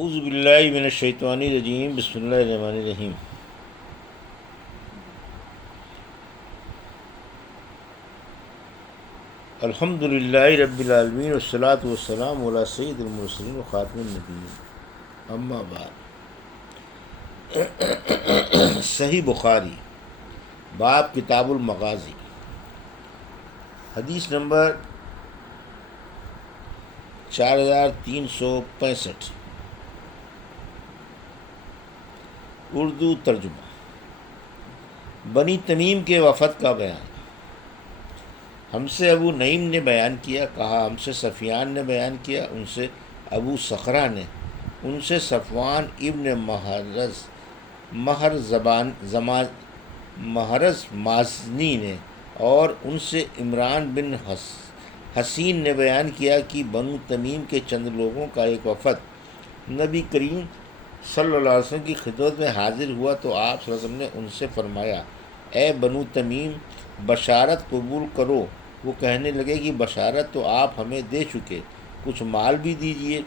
اعوذ باللہ من الشیطان الرجیم، بسم اللہ الرحمن الرحیم۔ الحمد للہ رب العالمین والصلاة والسلام علی سید المرسلین وخاتم النبیین، اما بعد۔ صحیح بخاری، باب کتاب المغازی، حدیث نمبر 4365، اردو ترجمہ۔ بنی تمیم کے وفد کا بیان۔ ہم سے ابو نعیم نے بیان کیا، کہا ہم سے سفیان نے بیان کیا، ان سے ابو صخرہ نے، ان سے صفوان ابن محرز مازنی نے، اور ان سے عمران بن حسین نے بیان کیا کہ بنو تمیم کے چند لوگوں کا ایک وفد نبی کریم صلی اللہ علیہ وسلم کی خدمت میں حاضر ہوا تو آپ صلی اللہ علیہ وسلم نے ان سے فرمایا، اے بنو تمیم، بشارت قبول کرو۔ وہ کہنے لگے کہ بشارت تو آپ ہمیں دے چکے، کچھ مال بھی دیجیے۔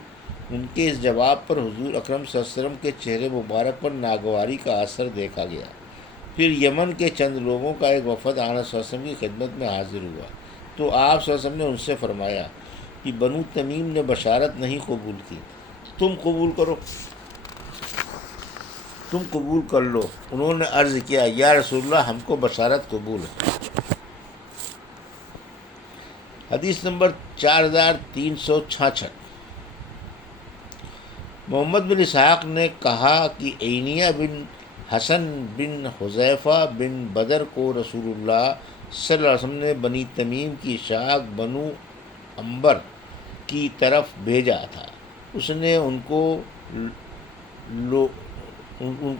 ان کے اس جواب پر حضور اکرم صلی اللہ علیہ وسلم کے چہرے مبارک پر ناگواری کا اثر دیکھا گیا۔ پھر یمن کے چند لوگوں کا ایک وفد آن صلی اللہ علیہ وسلم کی خدمت میں حاضر ہوا تو آپ صلی اللہ علیہ وسلم نے ان سے فرمایا کہ بنو تمیم نے بشارت نہیں قبول کی، تم قبول کرو، تم قبول کر لو۔ انہوں نے عرض کیا، یا رسول اللہ، ہم کو بشارت قبول ہے۔ حدیث نمبر 4366، محمد بن اسحاق نے کہا کہ عینیہ بن حسن بن حذیفہ بن بدر کو رسول اللہ صلی اللہ علیہ وسلم نے بنی تمیم کی شاخ بنو عنبر کی طرف بھیجا تھا۔ اس نے ان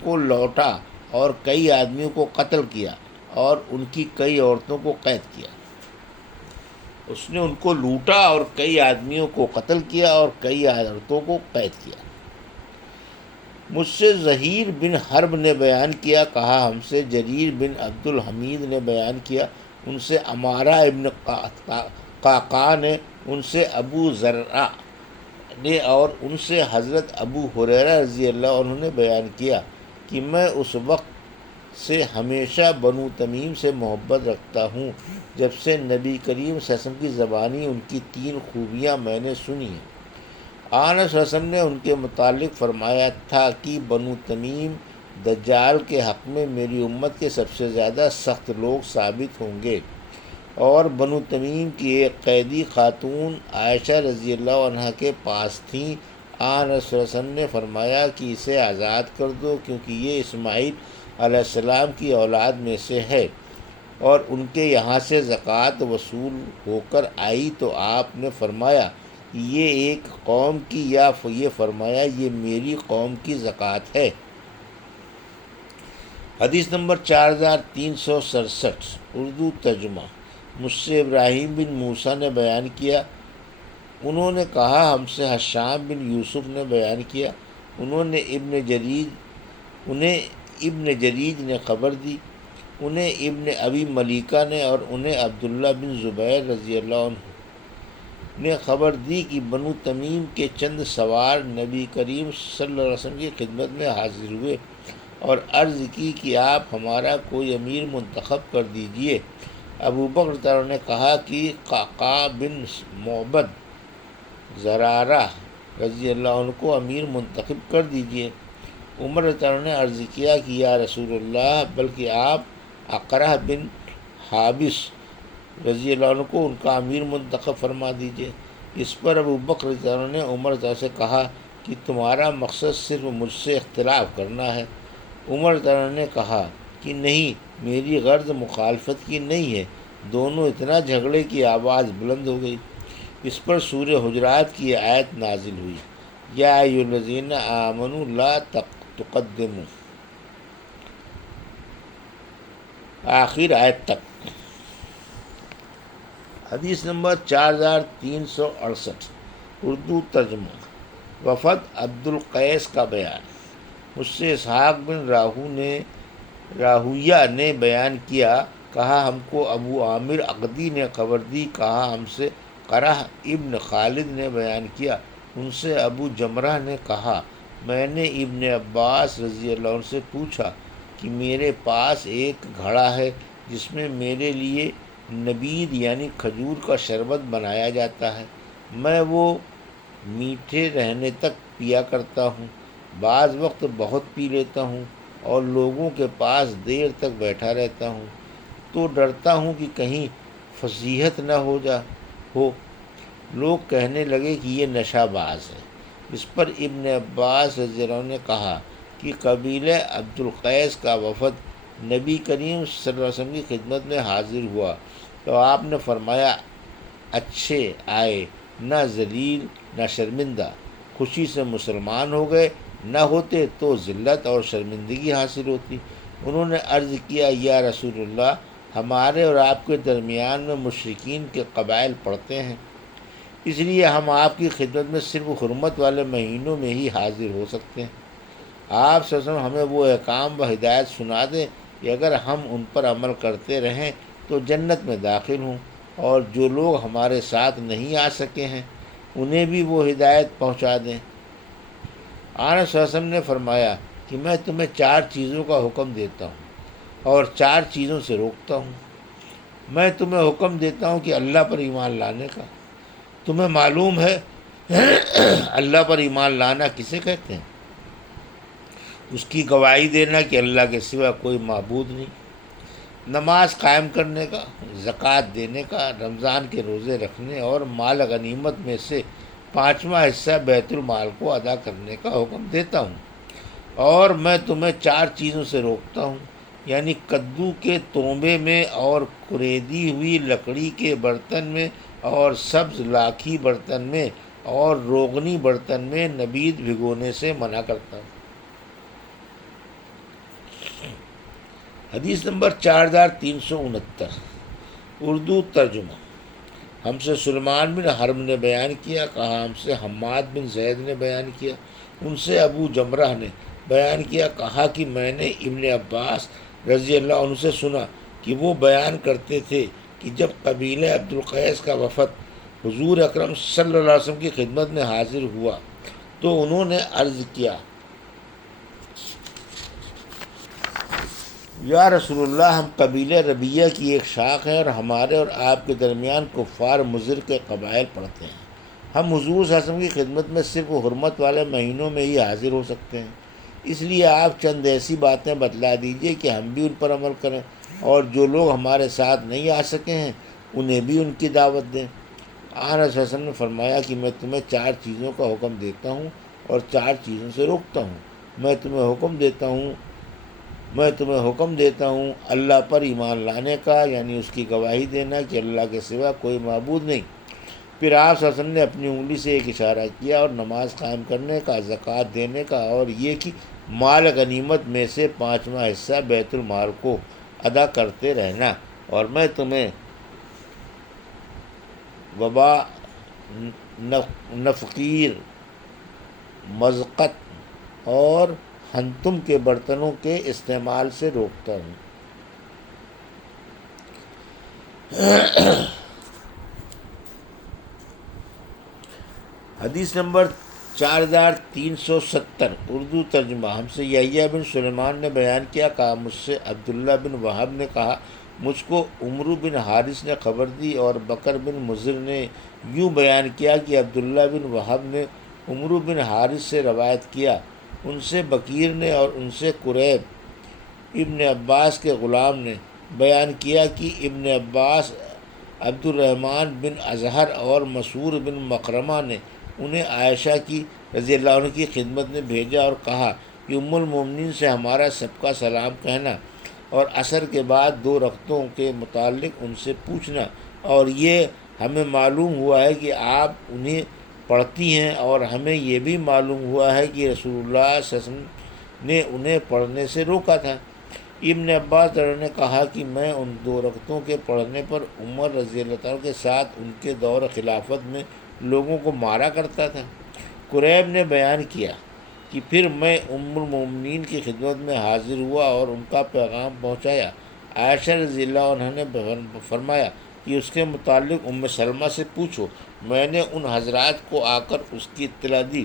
کو لوٹا اور کئی آدمیوں کو قتل کیا اور ان کی کئی عورتوں کو قید کیا۔ اس نے ان کو لوٹا اور کئی آدمیوں کو قتل کیا اور کئی عورتوں کو قید کیا۔ مجھ سے زہیر بن حرب نے بیان کیا، کہا ہم سے جریر بن عبد الحمید نے بیان کیا، ان سے عمارہ ابن قعقاع نے، ان سے ابو زرع نے، اور ان سے حضرت ابو ہریرہ رضی اللہ عنہ نے بیان کیا کہ میں اس وقت سے ہمیشہ بنو تمیم سے محبت رکھتا ہوں جب سے نبی کریم صلی اللہ علیہ وسلم کی زبانی ان کی 3 خوبیاں میں نے سنی ہیں۔ آن صلی اللہ علیہ وسلم نے ان کے متعلق فرمایا تھا کہ بنو تمیم دجال کے حق میں میری امت کے سب سے زیادہ سخت لوگ ثابت ہوں گے، اور بنو تمیم کی ایک قیدی خاتون عائشہ رضی اللہ عنہ کے پاس تھیں۔ آن صلی اللہ علیہ وسلم نے فرمایا کہ اسے آزاد کر دو، کیونکہ یہ اسماعیل علیہ السلام کی اولاد میں سے ہے، اور ان کے یہاں سے زکوٰۃ وصول ہو کر آئی تو آپ نے فرمایا یہ ایک قوم کی، یا یہ فرمایا یہ میری قوم کی زکوٰۃ ہے۔ حدیث نمبر 4367، اردو ترجمہ۔ مجھ سے ابراہیم بن موسیٰ نے بیان کیا، انہوں نے کہا ہم سے حشام بن یوسف نے بیان کیا، انہیں ابن جریج نے خبر دی، انہیں ابن ابی ملیکہ نے، اور انہیں عبداللہ بن زبیر رضی اللہ عنہ نے خبر دی کہ بنو تمیم کے چند سوار نبی کریم صلی اللہ علیہ وسلم کی خدمت میں حاضر ہوئے اور عرض کی کہ آپ ہمارا کوئی امیر منتخب کر دیجئے۔ ابو بکر تعالیٰ نے کہا کہ قعقاع بن معبد زرارہ رضی اللہ عنہ کو امیر منتخب کر دیجئے۔ عمر تعالیٰ نے عرض کیا کہ یا رسول اللہ، بلکہ آپ اقرہ بن حابس رضی اللہ عنہ کو ان کا امیر منتخب فرما دیجئے۔ اس پر ابو بکر رضی اللہ عنہ نے عمر تعالیٰ سے کہا کہ تمہارا مقصد صرف مجھ سے اختلاف کرنا ہے۔ عمر تعالیٰ نے کہا کہ نہیں، میری غرض مخالفت کی نہیں ہے۔ دونوں اتنا جھگڑے کی آواز بلند ہو گئی۔ اس پر سورہ حجرات کی آیت نازل ہوئی، یا ایھا الذین آمنوا لا تقدموا، آخر آیت تک۔ حدیث نمبر 4368، اردو ترجمہ۔ وفد عبد القیس کا بیان۔ مجھ سے اسحاق بن راہویہ نے بیان کیا، کہا ہم کو ابو عامر عقدی نے خبر دی، کہا ہم سے قرہ ابن خالد نے بیان کیا، ان سے ابو جمرہ نے کہا میں نے ابن عباس رضی اللہ عنہ سے پوچھا کہ میرے پاس ایک گھڑا ہے جس میں میرے لیے نبید یعنی کھجور کا شربت بنایا جاتا ہے، میں وہ میٹھے رہنے تک پیا کرتا ہوں، بعض وقت بہت پی لیتا ہوں اور لوگوں کے پاس دیر تک بیٹھا رہتا ہوں، تو ڈرتا ہوں کہ کہیں فضیحت نہ ہو۔ لوگ کہنے لگے کہ یہ نشہ باز ہے۔ اس پر ابن عباس رضی اللہ عنہ نے کہا کہ قبیلہ عبد القیس کا وفد نبی کریم صلی اللہ علیہ وسلم کی خدمت میں حاضر ہوا تو آپ نے فرمایا، اچھے آئے، نہ ذلیل نہ شرمندہ، خوشی سے مسلمان ہو گئے، نہ ہوتے تو ذلت اور شرمندگی حاصل ہوتی۔ انہوں نے عرض کیا، یا رسول اللہ، ہمارے اور آپ کے درمیان میں مشرکین کے قبائل پڑتے ہیں، اس لیے ہم آپ کی خدمت میں صرف حرمت والے مہینوں میں ہی حاضر ہو سکتے ہیں۔ آپ صلی اللہ علیہ وسلم ہمیں وہ احکام و ہدایت سنا دیں کہ اگر ہم ان پر عمل کرتے رہیں تو جنت میں داخل ہوں، اور جو لوگ ہمارے ساتھ نہیں آ سکے ہیں انہیں بھی وہ ہدایت پہنچا دیں۔ آنس صلی اللہ علیہ وسلم نے فرمایا کہ میں تمہیں 4 چیزوں کا حکم دیتا ہوں اور 4 چیزوں سے روکتا ہوں۔ میں تمہیں حکم دیتا ہوں کہ اللہ پر ایمان لانے کا۔ تمہیں معلوم ہے اللہ پر ایمان لانا کسے کہتے ہیں؟ اس کی گواہی دینا کہ اللہ کے سوا کوئی معبود نہیں، نماز قائم کرنے کا، زکوٰۃ دینے کا، رمضان کے روزے رکھنے اور مال غنیمت میں سے 5واں حصہ بیت المال کو ادا کرنے کا حکم دیتا ہوں۔ اور میں تمہیں 4 چیزوں سے روکتا ہوں، یعنی کدو کے تونبے میں اور کریدی ہوئی لکڑی کے برتن میں اور سبز لاکھی برتن میں اور روغنی برتن میں نبید بھگونے سے منع کرتا ہوں۔ حدیث نمبر 4369، اردو ترجمہ۔ ہم سے سلیمان بن حرب نے بیان کیا، کہا ہم سے حماد بن زید نے بیان کیا، ان سے ابو جمرہ نے بیان کیا، کہا کہ میں نے ابن عباس رضی اللہ عنہ سے سنا کہ وہ بیان کرتے تھے کہ جب قبیلہ عبد القیس کا وفد حضور اکرم صلی اللہ علیہ وسلم کی خدمت میں حاضر ہوا تو انہوں نے عرض کیا، یا رسول اللہ، ہم قبیلہ ربیہ کی ایک شاخ ہیں اور ہمارے اور آپ کے درمیان کفار مضر کے قبائل پڑتے ہیں، ہم حضور صلی اللہ علیہ وسلم کی خدمت میں صرف حرمت والے مہینوں میں ہی حاضر ہو سکتے ہیں، اس لیے آپ چند ایسی باتیں بتلا دیجئے کہ ہم بھی ان پر عمل کریں، اور جو لوگ ہمارے ساتھ نہیں آ سکے ہیں انہیں بھی ان کی دعوت دیں۔ آن صلی اللہ علیہ وسلم نے فرمایا کہ میں تمہیں 4 چیزوں کا حکم دیتا ہوں اور 4 چیزوں سے روکتا ہوں۔ میں تمہیں حکم دیتا ہوں اللہ پر ایمان لانے کا، یعنی اس کی گواہی دینا کہ اللہ کے سوا کوئی معبود نہیں۔ پھر آپ صلی اللہ علیہ وسلم نے اپنی انگلی سے ایک اشارہ کیا اور نماز قائم کرنے کا، زکوٰۃ دینے کا، اور یہ کہ مال غنیمت میں سے 5واں حصہ بیت المال کو ادا کرتے رہنا، اور میں تمہیں وبا، نفقیر، مزقت اور ہنتم کے برتنوں کے استعمال سے روکتا ہوں۔ حدیث نمبر 4370، اردو ترجمہ۔ ہم سے یحییٰ بن سلیمان نے بیان کیا، کہا مجھ سے عبداللہ بن وہب نے کہا مجھ کو عمرو بن حارث نے خبر دی، اور بکر بن مضر نے یوں بیان کیا کہ عبداللہ بن وہب نے عمرو بن حارث سے روایت کیا، ان سے بکیر نے اور ان سے قریب ابن عباس کے غلام نے بیان کیا کہ ابن عباس، عبد الرحمن بن اظہر اور مسعور بن مکرمہ نے انہیں عائشہ کی رضی اللہ عنہ کی خدمت میں بھیجا اور کہا کہ ام المومنین سے ہمارا سب کا سلام کہنا اور عصر کے بعد 2 رکعتوں کے متعلق ان سے پوچھنا، اور یہ ہمیں معلوم ہوا ہے کہ آپ انہیں پڑھتی ہیں، اور ہمیں یہ بھی معلوم ہوا ہے کہ رسول اللہ صلی اللہ علیہ وسلم نے انہیں پڑھنے سے روکا تھا۔ ابن عباس نے کہا کہ میں ان 2 رکعتوں کے پڑھنے پر عمر رضی اللہ عنہ کے ساتھ ان کے دور خلافت میں لوگوں کو مارا کرتا تھا۔ قریب نے بیان کیا کہ پھر میں ام المومنین کی خدمت میں حاضر ہوا اور ان کا پیغام پہنچایا۔ عائشہ رضی اللہ عنہ نے فرمایا کہ اس کے متعلق ام سلمہ سے پوچھو، میں نے ان حضرات کو آ کر اس کی اطلاع دی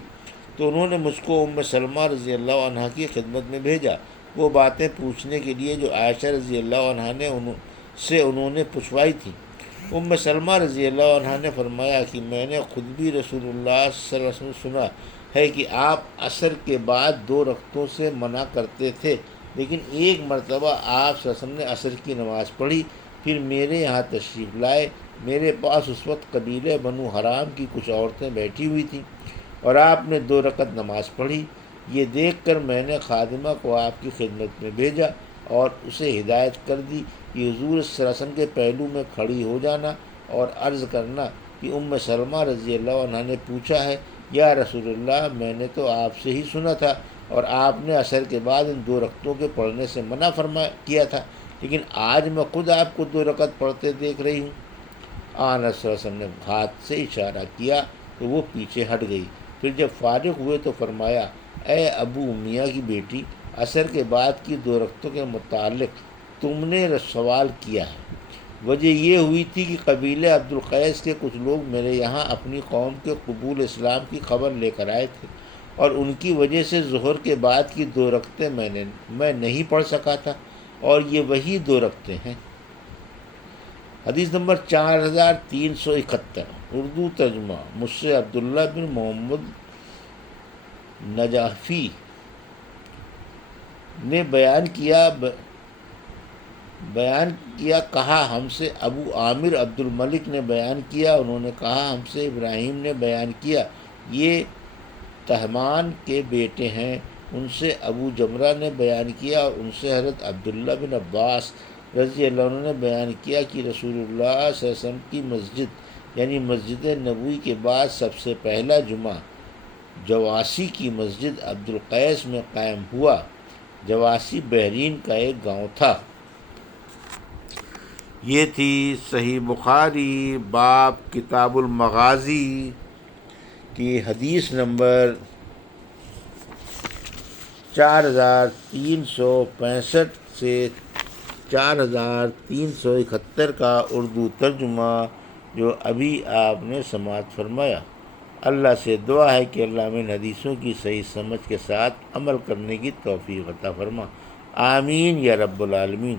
تو انہوں نے مجھ کو ام سلمہ رضی اللہ عنہ کی خدمت میں بھیجا، وہ باتیں پوچھنے کے لیے جو عائشہ رضی اللہ عنہ نے انہوں نے پوچھوائی تھیں۔ ام سلمہ رضی اللہ عنہ نے فرمایا کہ میں نے خود بھی رسول اللہ صلی اللہ علیہ وسلم سنا ہے کہ آپ عصر کے بعد 2 رکعتوں سے منع کرتے تھے، لیکن ایک مرتبہ آپ صلی اللہ علیہ وسلم نے عصر کی نماز پڑھی، پھر میرے یہاں تشریف لائے۔ میرے پاس اس وقت قبیلہ بنو حرام کی کچھ عورتیں بیٹھی ہوئی تھیں اور آپ نے 2 رکعت نماز پڑھی۔ یہ دیکھ کر میں نے خادمہ کو آپ کی خدمت میں بھیجا اور اسے ہدایت کر دی کہ حضور صلی اللہ علیہ وسلم کے پہلو میں کھڑی ہو جانا اور عرض کرنا کہ ام سلمہ رضی اللہ عنہ نے پوچھا ہے، یا رسول اللہ میں نے تو آپ سے ہی سنا تھا اور آپ نے عصر کے بعد ان 2 رکعتوں کے پڑھنے سے منع کیا تھا، لیکن آج میں خود آپ کو 2 رکعت پڑھتے دیکھ رہی ہوں۔ آن صلی اللہ علیہ وسلم نے ہاتھ سے اشارہ کیا تو وہ پیچھے ہٹ گئی۔ پھر جب فارغ ہوئے تو فرمایا، اے ابو امیہ کی بیٹی، عصر کے بعد کی 2 رکعتوں کے متعلق تم نے سوال کیا ہے۔ وجہ یہ ہوئی تھی کہ قبیلہ عبد القیس کے کچھ لوگ میرے یہاں اپنی قوم کے قبول اسلام کی خبر لے کر آئے تھے اور ان کی وجہ سے ظہر کے بعد کی 2 رکعتیں میں نہیں پڑھ سکا تھا، اور یہ وہی 2 رکعتیں ہیں۔ حدیث نمبر 4371، اردو ترجمہ مجھ سے عبداللہ بن محمد نجافی نے بیان کیا کہا ہم سے ابو عامر عبد الملک نے بیان کیا، انہوں نے کہا ہم سے ابراہیم نے بیان کیا، یہ تہمان کے بیٹے ہیں۔ ان سے ابو جمرہ نے بیان کیا اور ان سے حضرت عبداللہ بن عباس رضی اللہ عنہ نے بیان کیا کہ رسول اللہ صلی اللہ علیہ وسلم کی مسجد یعنی مسجد نبوی کے بعد سب سے پہلا جمعہ جواسی کی مسجد عبد القیس میں قائم ہوا۔ جواسی بحرین کا ایک گاؤں تھا۔ یہ تھی صحیح بخاری باب کتاب المغازی کی حدیث نمبر 4365 سے 4371 کا اردو ترجمہ جو ابھی آپ نے سماعت فرمایا۔ اللہ سے دعا ہے کہ اللہ ہمیں ان حدیثوں کی صحیح سمجھ کے ساتھ عمل کرنے کی توفیق عطا فرما، آمین یا رب العالمین۔